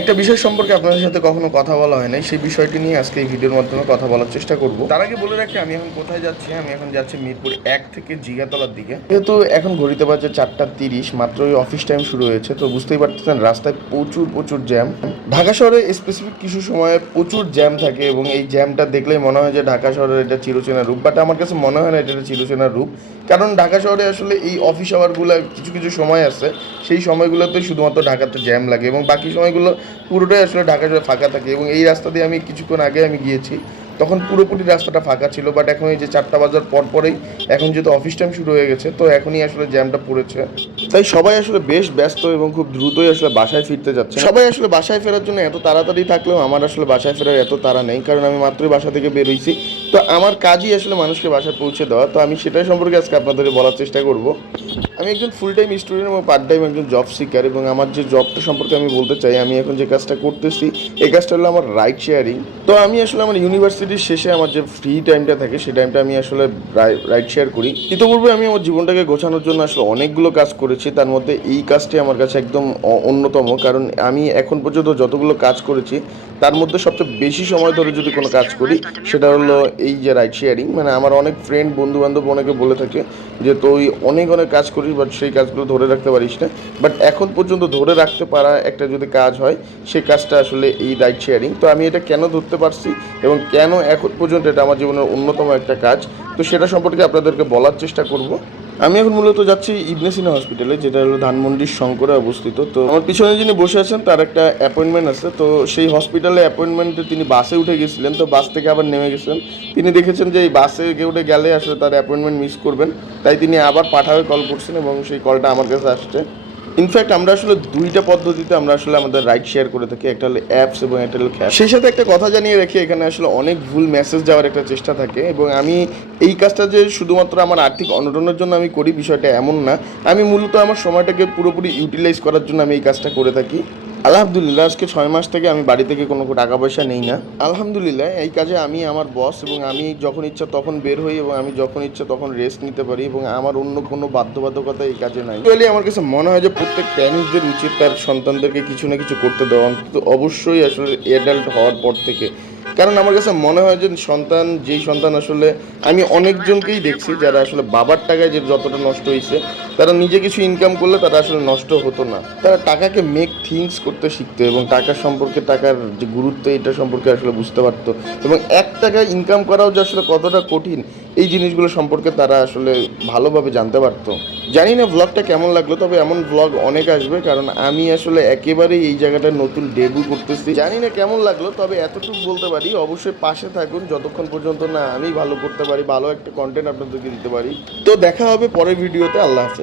একটা বিষয় সম্পর্কে আপনাদের সাথে কখনো কথা বলা হয় নাই সেই বিষয়টি নিয়ে আজকে এই ভিডিওর মাধ্যমে কথা বলার চেষ্টা করব। তার আগে বলে রাখি আমি এখন কোথায় যাচ্ছি আমি এখন যাচ্ছি মিরপুর এক থেকে জিগাতলার দিকে। যেহেতু এখন ঘড়িতে বাজে চারটা তিরিশ মাত্রই অফিস টাইম শুরু হয়েছে তো বুঝতেই পারতেছেন রাস্তায় প্রচুর প্রচুর জ্যাম ঢাকা শহরে স্পেসিফিক কিছু সময়ে প্রচুর জ্যাম থাকে এবং এই জ্যামটা দেখলেই মনে হয় যে ঢাকা শহরের এটা চিরচেনা রূপ বাট আমার কাছে মনে হয় না এটা একটা চিরচেনা রূপ কারণ ঢাকা শহরে আসলে এই অফিস আওয়ারগুলো কিছু কিছু সময় আছে সেই সময়গুলোতে শুধুমাত্র ঢাকাতে জ্যাম লাগে এবং বাকি সময়গুলো পুরোটাই আসলে ঢাকা শহরে ফাঁকা থাকে এবং এই রাস্তা দিয়ে আমি কিছুক্ষণ আগে আমি গিয়েছি। তখন পুরোপুরি রাস্তাটা ফাঁকা ছিল বাট এখন এই যে চারটা বাজার পর পরেই এখন যেহেতু অফিস টাইম শুরু হয়ে গেছে তো এখনই আসলে জ্যামটা পড়েছে। তাই সবাই আসলে বেশ ব্যস্ত এবং খুব দ্রুতই আসলে বাসায় ফিরতে যাচ্ছে। সবাই আসলে বাসায় ফেরার জন্য এত তাড়াতাড়ি থাকলেও আমার আসলে বাসায় ফেরার এত তাড়া নেই কারণ আমি মাত্রই বাসা থেকে বেরোইছি তো আমার কাজই আসলে মানুষকে বাসায় পৌঁছে দেওয়া তো আমি সেটাই সম্পর্কে আজকে আপনাদের বলার চেষ্টা করব। আমি একজন ফুল টাইম স্টুডেন্ট এবং পার্ট টাইম একজন জব সিকার এবং আমার যে জবটা সম্পর্কে আমি বলতে চাই আমি এখন যে কাজটা করতেছি এই কাজটা হলো আমার রাইড শেয়ারিং তো আমি আসলে আমার ইউনিভার্সিটির শেষে আমার যে ফ্রি টাইমটা থাকে সেই টাইমটা আমি আসলে রাইড শেয়ার করি। ইতিপূর্বে আমি আমার জীবনটাকে গোছানোর জন্য আসলে অনেকগুলো কাজ করেছি, তার মধ্যে এই কাজটি আমার কাছে একদম অন্যতম। কারণ আমি এখন পর্যন্ত যতগুলো কাজ করেছি তার মধ্যে সবচেয়ে বেশি সময় ধরে যদি কোনো কাজ করি, সেটা হলো এই যে রাইড শেয়ারিং মানে আমার অনেক ফ্রেন্ড বন্ধু বান্ধব অনেকে বলে থাকে যে, তুই অনেক অনেক কাজ করিস বাট সেই কাজগুলো ধরে রাখতে পারিস না। বাট এখন পর্যন্ত ধরে রাখতে পারা একটা যদি কাজ হয় সেই কাজটা আসলে এই রাইড শেয়ারিং তো আমি এটা কেন ধরতে পারছি এবং কেন এখন পর্যন্ত এটা আমার জীবনের অন্যতম একটা কাজ? তো সেটা সম্পর্কে আপনাদেরকে বলার চেষ্টা করব। আমি এখন মূলত যাচ্ছি ইবনে সিনা হসপিটালে যেটা হলো ধানমন্ডির শঙ্করে অবস্থিত। তো আমার পিছনে যিনি বসে আছেন, তার একটা অ্যাপয়েন্টমেন্ট আছে। তো সেই হসপিটালে অ্যাপয়েন্টমেন্টে তিনি বাসে উঠে গেছিলেন, তো বাস থেকে আবার নেমে গেছেন। তিনি দেখেছেন যে এই বাসে উঠে গেলে আসলে তার অ্যাপয়েন্টমেন্ট মিস করবেন। তাই তিনি আবার পাঠাবে কল করছেন এবং সেই কলটা আমার কাছে আসছে। ইনফ্যাক্ট আমরা আসলে দুইটা পদ্ধতিতে আমরা আসলে আমাদের রাইড শেয়ার করে থাকি। একটা হলো অ্যাপস এবং একটা হলো খ্যাপ সেই সাথে একটা কথা জানিয়ে রেখে, এখানে আসলে অনেক ভুল মেসেজ যাওয়ার একটা চেষ্টা থাকে এবং আমি এই কাজটা যে শুধুমাত্র আমার আর্থিক অনটনের জন্য আমি করি বিষয়টা এমন না। আমি মূলত আমার সময়টাকে পুরোপুরি ইউটিলাইজ করার জন্য আমি এই কাজটা করে থাকি। আলহামদুলিল্লাহ, আজকে ছয় মাস থেকে আমি বাড়ি থেকে কোনো টাকা পয়সা নেই না। আলহামদুলিল্লাহ, এই কাজে আমি আমার বস এবং আমি যখন ইচ্ছা তখন বের হই এবং আমি যখন ইচ্ছা তখন রেস্ট নিতে পারি এবং আমার অন্য কোনো বাধ্যবাধকতা এই কাজে নাই। অ্যাকচুয়ালি আমার কাছে মনে হয় যে প্রত্যেক প্যারেন্টসদের উচিত তার সন্তানদেরকে কিছু না কিছু করতে দেওয়া। অন্তত অবশ্যই আসলে অ্যাডাল্ট হওয়ার পর থেকে কারণ আমার কাছে মনে হয় যে সন্তান, যেই সন্তান আসলে, আমি অনেকজনকেই দেখছি যারা আসলে বাবার টাকায় যে যতটা নষ্ট হয়েছে, তারা নিজে কিছু ইনকাম করলে তারা আসলে নষ্ট হতো না। তারা টাকাকে মেক থিংস করতে শিখতো এবং টাকা সম্পর্কে, টাকার যে গুরুত্ব, এটা সম্পর্কে আসলে বুঝতে পারতো। এবং এক টাকা ইনকাম করাও যে আসলে কতটা কঠিন, এই জিনিসগুলো সম্পর্কে তারা আসলে ভালোভাবে জানতে পারতো। জানি না ব্লগটা কেমন লাগল, তবে এমন ব্লগ অনেক আসবে, কারণ আমি আসলে একেবারেই এই জায়গাটা নতুন ডেবু করতেছি। জানি না কেমন লাগল, তবে এতটুকু বলতে পারি, অবশ্যই পাশে থাকুন, যতক্ষণ পর্যন্ত না আমি ভালো করতে পারি, ভালো একটা কন্টেন্ট আপনাদেরকে দিতে পারি। তো দেখা হবে পরের ভিডিওতে আল্লাহ হাফেজ।